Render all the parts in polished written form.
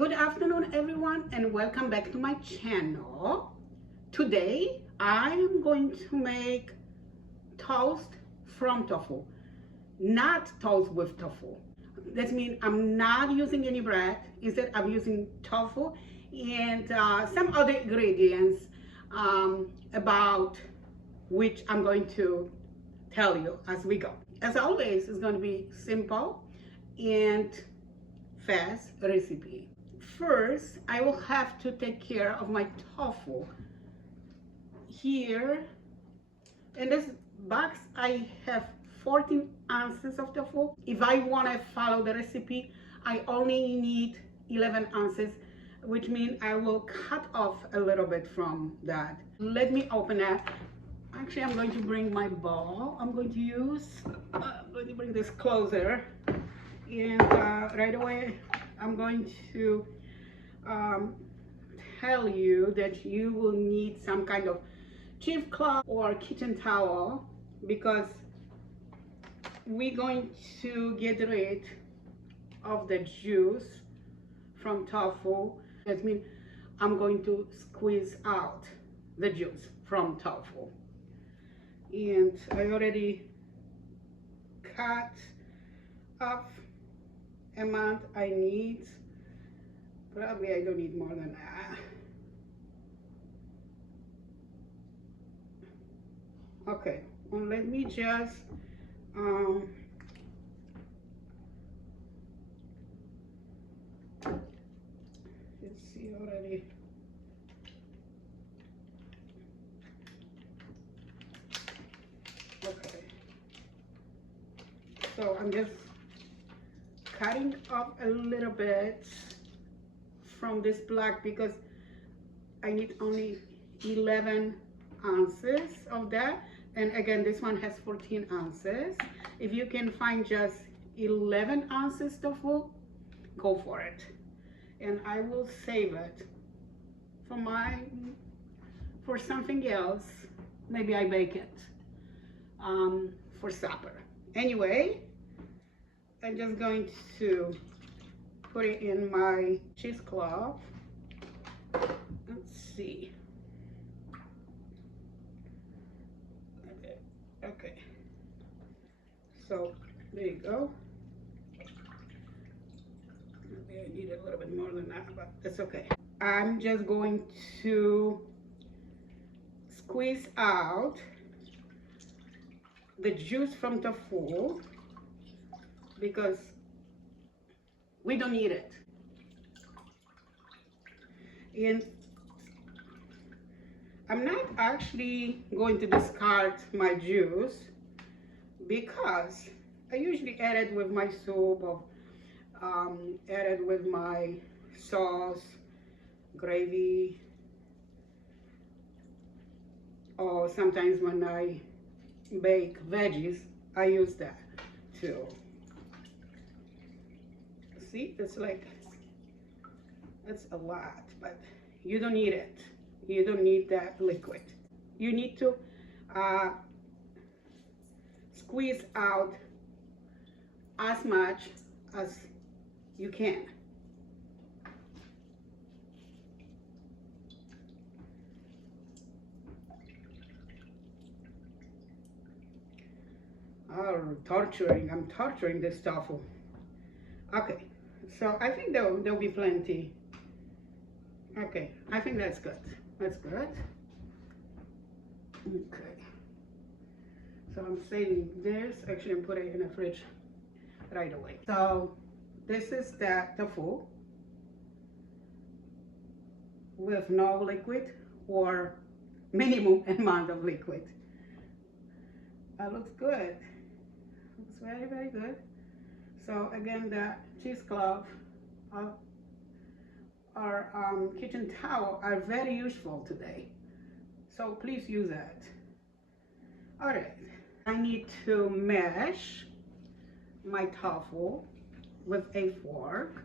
Good afternoon everyone, and welcome back to my channel. Today I am going to make toast from tofu, not toast with tofu. That means I'm not using any bread. Instead I'm using tofu and some other ingredients about which I'm going to tell you as we go. As always, it's going to be simple and fast recipe. First, I will have to take care of my tofu. Here in this box I have 14 ounces of tofu. If I want to follow the recipe, I only need 11 ounces, which means I will cut off a little bit from that. Let me open it. Actually, I'm going to bring my bowl. I'm going to bring this closer, and right away I'm going to tell you that you will need some kind of cheesecloth or kitchen towel, because we're going to get rid of the juice from tofu. That means I'm going to squeeze out the juice from tofu. And I already cut off amount I need. Probably I don't need more than that. Okay, well, let me just let's see already. Okay, so I'm just cutting up a little bit from this block because I need only 11 ounces of that, and again this one has 14 ounces. If you can find just 11 ounces tofu, go for it, and I will save it for something else. Maybe I bake it for supper. Anyway, I'm just going to put it in my cheesecloth. Let's see. Okay. So there you go. Maybe I need a little bit more than that, but that's okay. I'm just going to squeeze out the juice from the tofu because we don't need it. And I'm not actually going to discard my juice because I usually add it with my soup or add it with my sauce, gravy, or sometimes when I bake veggies, I use that too. See, it's a lot, but you don't need it. You don't need that liquid. You need to squeeze out as much as you can. Oh, I'm torturing this tofu. Okay. So I think there'll be plenty. Okay, I think that's good. That's good. Okay. So I'm saving this. Actually, I'm putting it in the fridge right away. So this is the tofu with no liquid or minimum amount of liquid. That looks good. Looks very, very good. So again, the cheesecloth or kitchen towel are very useful today. So please use it. All right, I need to mash my tofu with a fork.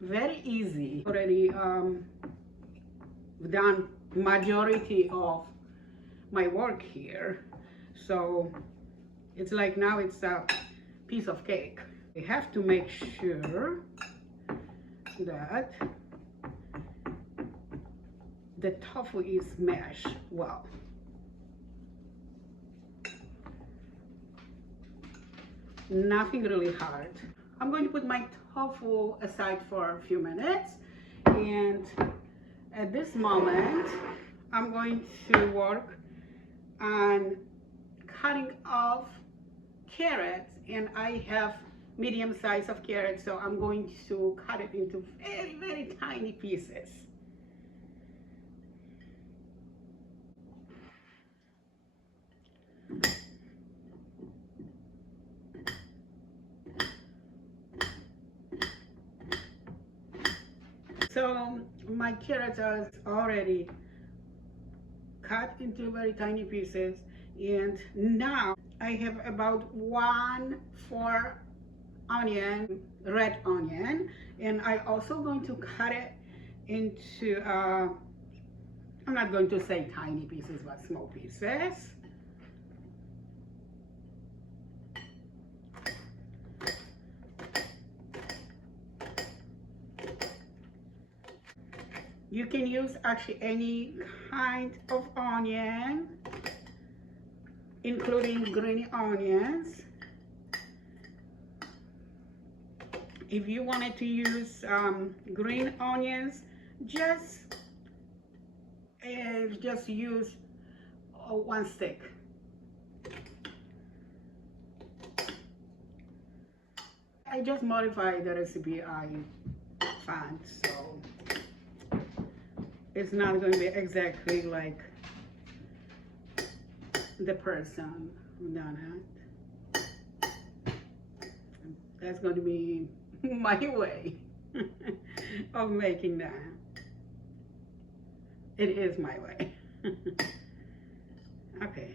Very easy. Already done majority of my work here. So it's like now it's piece of cake. We have to make sure that the tofu is mashed well. Nothing really hard. I'm going to put my tofu aside for a few minutes, and at this moment I'm going to work on cutting off carrots, and I have medium size of carrots, so I'm going to cut it into very, very tiny pieces. So my carrots are already cut into very tiny pieces, and now I have about 1/4 onion, red onion, and I also going to cut it into I'm not going to say tiny pieces, but small pieces. You can use actually any kind of onion, including green onions. If you wanted to use green onions, just use one stick. I just modified the recipe I found, so it's not going to be exactly like the person who done it. That's going to be my way of making that. It is my way. Okay,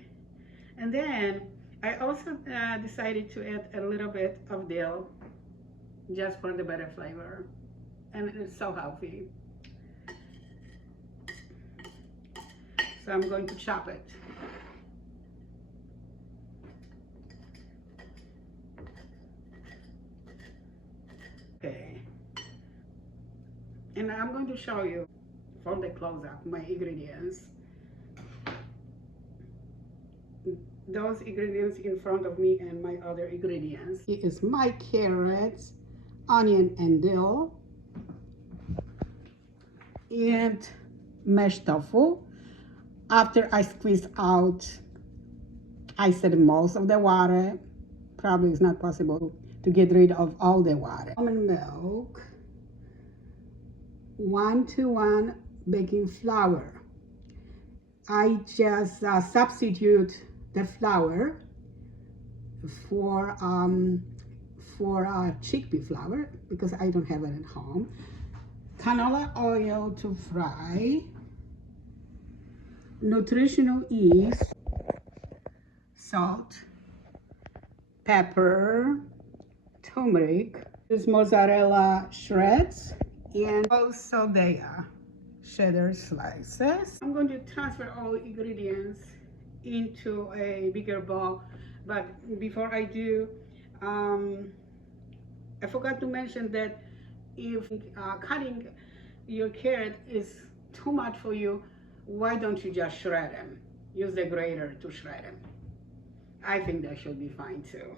and then I also decided to add a little bit of dill just for the better flavor, and it's so healthy. So I'm going to chop it. Okay, and I'm going to show you from the close-up my ingredients. Those ingredients in front of me and my other ingredients. It is my carrots, onion and dill, and mashed tofu. After I squeezed out, I said most of the water. Probably it's not possible to get rid of all the water. Almond milk, 1:1 baking flour. I just substitute the flour for chickpea flour because I don't have it at home. Canola oil to fry. Nutritional yeast, salt, pepper, turmeric, this mozzarella shreds, and also their cheddar slices. I'm going to transfer all ingredients into a bigger bowl, but before I do, I forgot to mention that if cutting your carrot is too much for you, why don't you just shred them? Use the grater to shred them. I think that should be fine too.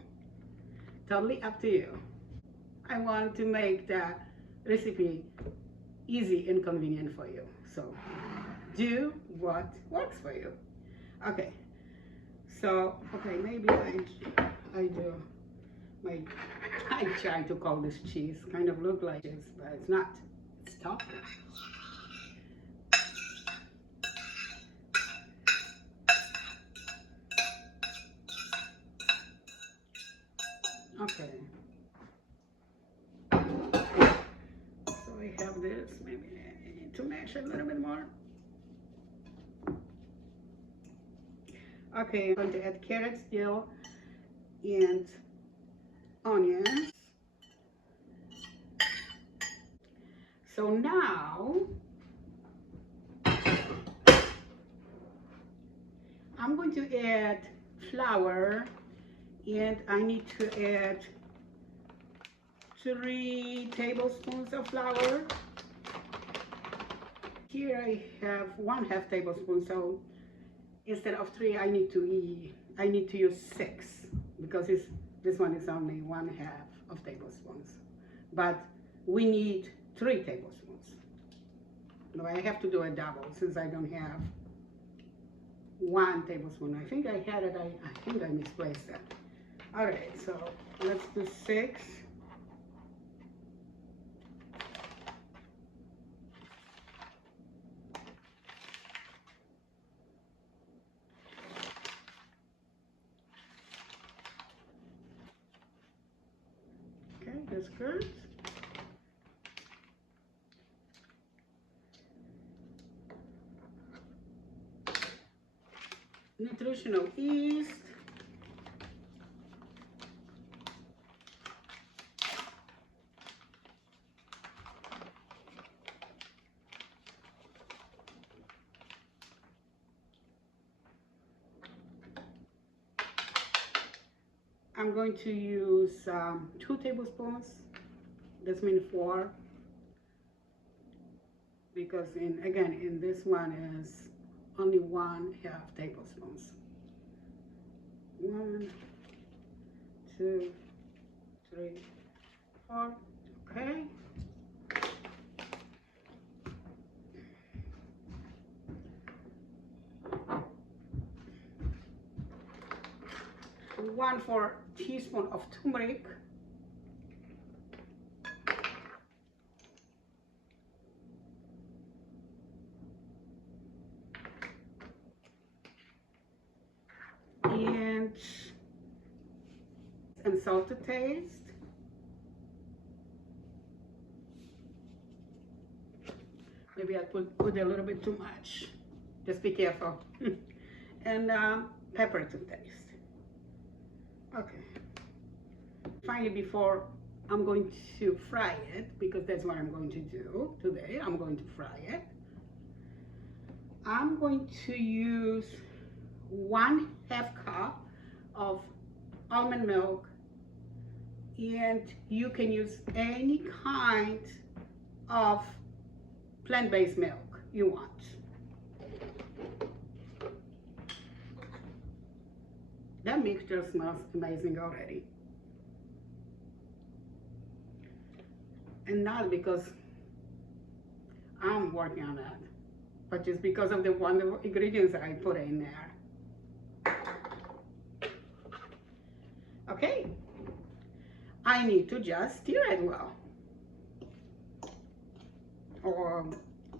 Totally up to you. I want to make that recipe easy and convenient for you. So do what works for you. Okay. So, okay, maybe I do my, I try to call this cheese, kind of look like cheese, but it's not. It's tofu. Okay. So we have this. Maybe I need to mash it a little bit more. Okay, I'm going to add carrots, dill, and onions. So now I'm going to add flour And I need to add 3 tablespoons of flour. Here I have 1/2 tablespoon, so instead of 3, I need to use 6 because this one is only 1/2 of tablespoons. But we need 3 tablespoons. No, I have to do a double since I don't have 1 tablespoon. I think I had it. I think I misplaced that. All right, so let's do 6. Okay, that's good. Nutritional yeast. I'm going to use 2 tablespoons. This means 4, because in this one is only 1/2 tablespoons. 1, 2, 3, 4. Okay. One 4 teaspoon of turmeric. And salt to taste. Maybe I put a little bit too much. Just be careful. And pepper to taste. Okay. Finally, before I'm going to fry it, because that's what I'm going to do today. I'm going to fry it. I'm going to use 1/2 cup of almond milk, and you can use any kind of plant-based milk you want. That mixture smells amazing already. And not because I'm working on it, but just because of the wonderful ingredients I put in there. Okay, I need to just stir it well, or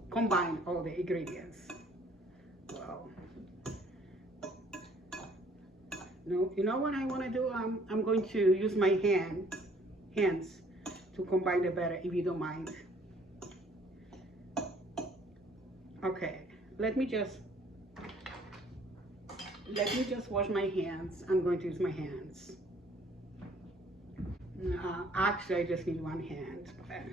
combine all the ingredients well. No, you know what I want to do? I'm going to use my hands to combine it better, if you don't mind. Okay, let me just wash my hands. I'm going to use my hands. Actually, I just need 1 hand, but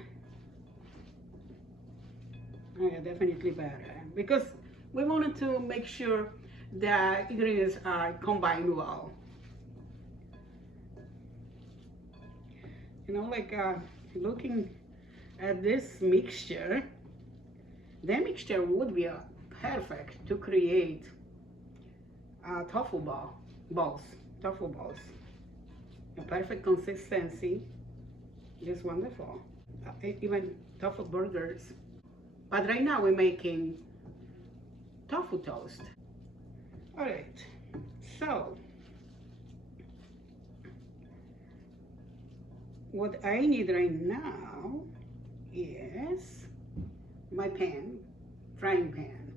yeah, definitely better, because we wanted to make sure the ingredients are combined well. You know, like looking at this mixture, the mixture would be perfect to create tofu balls. A perfect consistency, just wonderful. Even tofu burgers. But right now we're making tofu toast. All right, so what I need right now is my frying pan.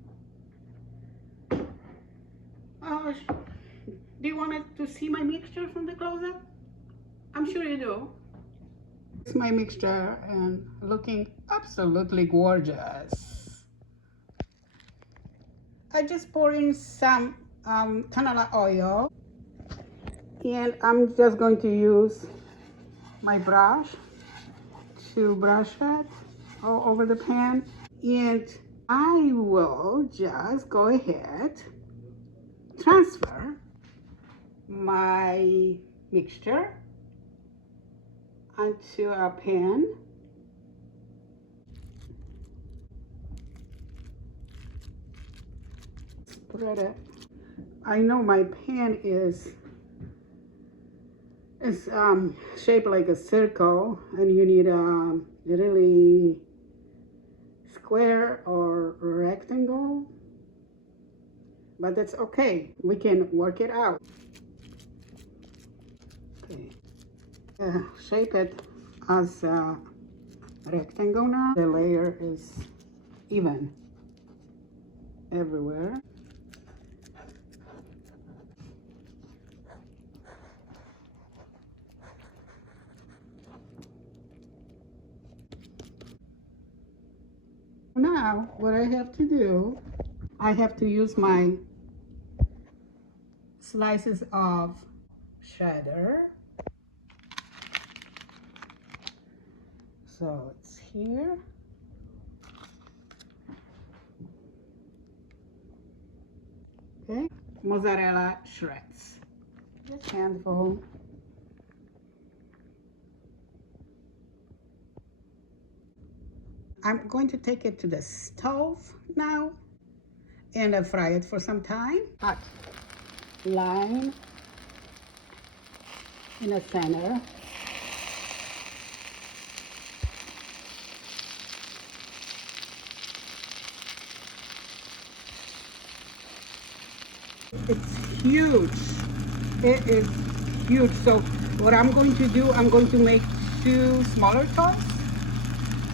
Do you want to see my mixture from the close-up? I'm sure you do. It's my mixture and looking absolutely gorgeous. I just pour in some canola oil, and I'm just going to use my brush to brush it all over the pan, and I will just go ahead, transfer my mixture onto a pan. Spread it. I know my pan is shaped like a circle, and you need a really square or rectangle, but that's okay. We can work it out. Okay, shape it as a rectangle now. The layer is even everywhere. Now, what I have to do, I have to use my slices of cheddar. So it's here. Okay, mozzarella shreds. Just handful. I'm going to take it to the stove now and fry it for some time. Hot line in the center. It's huge. It is huge. So what I'm going to do, I'm going to make 2 smaller toasts.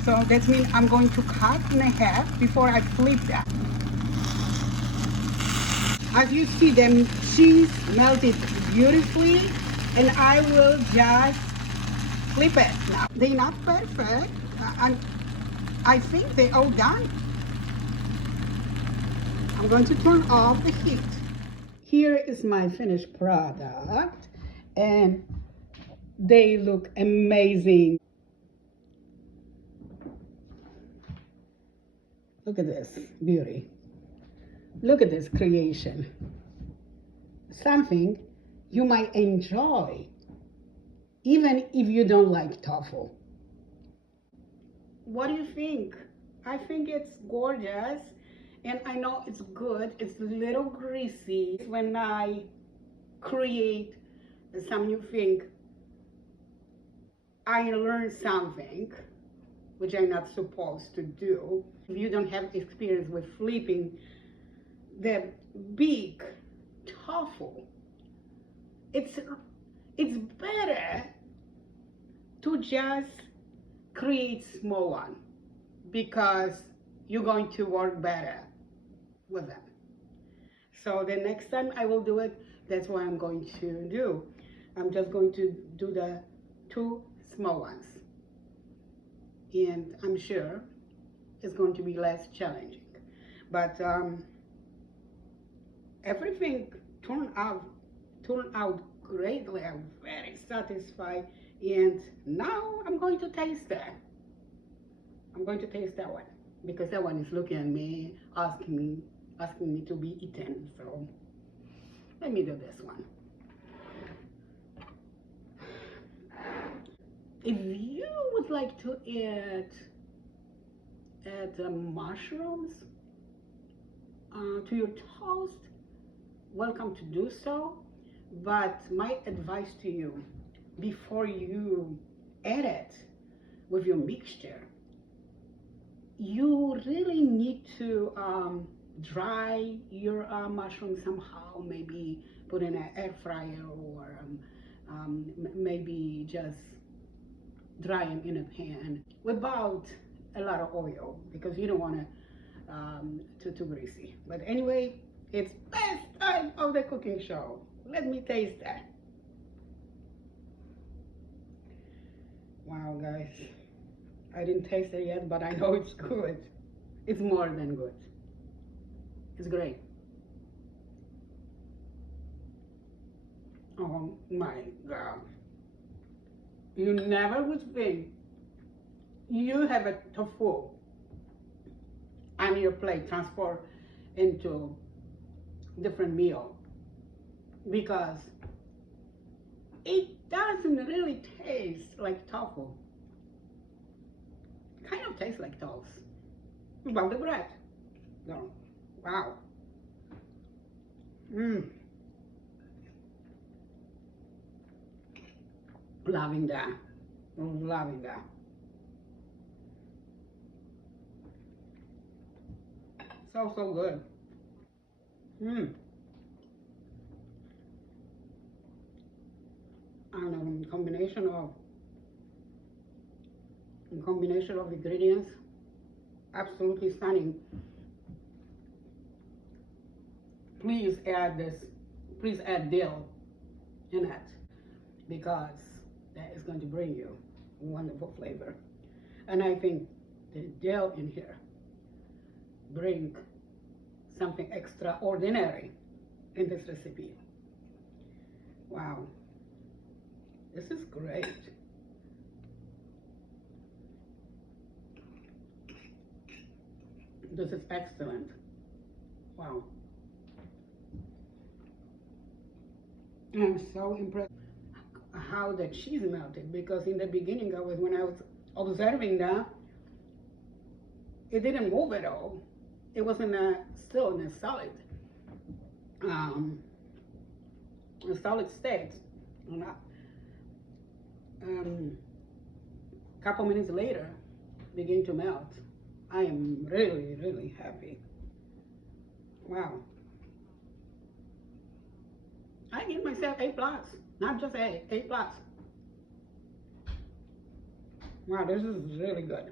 So that means I'm going to cut in half before I flip that. As you see, the cheese melted beautifully, and I will just flip it now. They're not perfect, and I think they're all done. I'm going to turn off the heat. Here is my finished product, and they look amazing. Look at this beauty. Look at this creation. Something you might enjoy, even if you don't like tofu. What do you think? I think it's gorgeous, and I know it's good. It's a little greasy. When I create some new thing, I learn something which I'm not supposed to do. If you don't have experience with flipping the big tofu, it's better to just create small one, because you're going to work better with them. So the next time I will do it, that's what I'm going to do. I'm just going to do the 2 small ones, and I'm sure it's going to be less challenging. But everything turned out greatly. I'm very satisfied, and now I'm going to taste that. I'm going to taste that one, because that one is looking at me, asking me to be eaten. So let me do this one. If you would like to add mushrooms to your toast, welcome to do so. But my advice to you, before you add it with your mixture, you really need to dry your mushrooms somehow. Maybe put in an air fryer, or maybe just dry them in a pan without a lot of oil, because you don't want to too greasy. But anyway, it's best time of the cooking show. Let me taste that. Wow, guys, I didn't taste it yet, but I know it's good. It's more than good. It's great. Oh my God. You never would think you have a tofu on your plate transfer into different meal, because it doesn't really taste like tofu. It kind of tastes like toast. About the bread. No. Wow. Loving that. Loving that. So, so good. And combination of ingredients, absolutely stunning. Please add this, please add dill in it, because that is going to bring you wonderful flavor. And I think the dill in here bring something extraordinary in this recipe. Wow, this is great. This is excellent. Wow. I'm so impressed how the cheese melted, because in the beginning when I was observing that, it didn't move at all. It was still in a solid state. Couple minutes later, begin to melt. I am really, really happy. Wow. I give myself A+, not just A+. Wow, this is really good.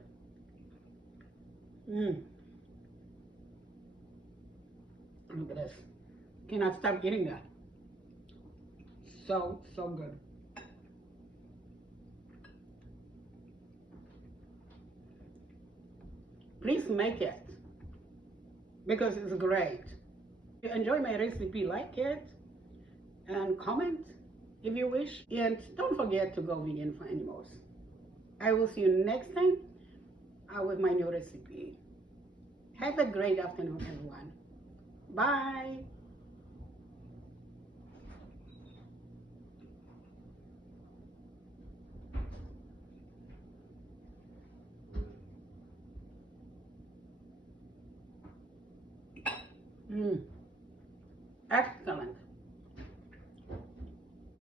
Look at this. Cannot stop eating that. So, so good. Please make it, because it's great. If you enjoy my recipe, like it and comment if you wish, and don't forget to go vegan for animals. I will see you next time with my new recipe. Have a great afternoon, everyone. Bye.